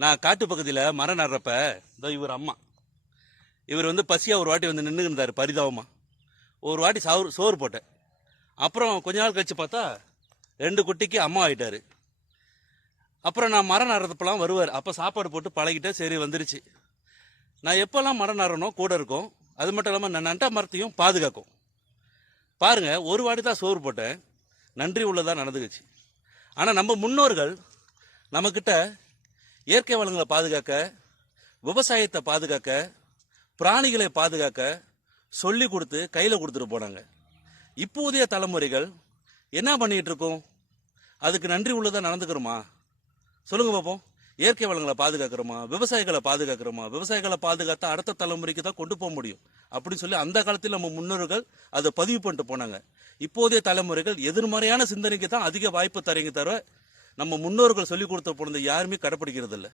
நான் காட்டு பக்கத்தில் மரம் நடுறப்ப இதோ இவர் அம்மா இவர் பசியாக ஒரு வாட்டி நின்று இருந்தார் பரிதாபமாக. ஒரு வாட்டி சோறு போட்டேன். அப்புறம் கொஞ்ச நாள் கழிச்சு பார்த்தா 2 குட்டிக்கு அம்மா ஆகிட்டாரு. அப்புறம் நான் மரம் நடுறதுப்பெல்லாம் வருவார். அப்போ சாப்பாடு போட்டு பழகிட்டேன். சரி வந்துருச்சு. நான் எப்போல்லாம் மரம் நடுறனோ கூட இருக்கும். அது மட்டும் இல்லாமல் நான் நட்ட மரத்தையும் பாதுகாக்கும். பாருங்க, ஒரு வாட்டி தான் சோறு போட்டேன், நன்றி உள்ளதாக நடந்துக்குச்சு. ஆனால் நம்ம முன்னோர்கள் நம்மக்கிட்ட இயற்கை வளங்களை பாதுகாக்க, விவசாயத்தை பாதுகாக்க, பிராணிகளை பாதுகாக்க சொல்லி கொடுத்து கையில் கொடுத்துட்டு போனாங்க. இப்போதைய தலைமுறைகள் என்ன பண்ணிட்டு இருக்கோம்? அதுக்கு நன்றி உள்ளதாக நடந்துக்கிறோமா? சொல்லுங்க பார்ப்போம். இயற்கை வளங்களை பாதுகாக்கிறோமா? விவசாயிகளை பாதுகாக்கிறோமா? விவசாயிகளை பாதுகாத்தா அடுத்த தலைமுறைக்கு தான் கொண்டு போக முடியும் அப்படின்னு சொல்லி அந்த காலத்தில் நம்ம முன்னோர்கள் அதை பதிவு பண்ணிட்டு போனாங்க. இப்போதைய தலைமுறைகள் எதிர்மறையான சிந்தனைக்கு தான் அதிக வாய்ப்பு தரீங்க தவிர நம்ம முன்னோர்கள் சொல்லி கொடுத்த பொழுது யாருமே கடைப்பிடிக்கிறது இல்லை.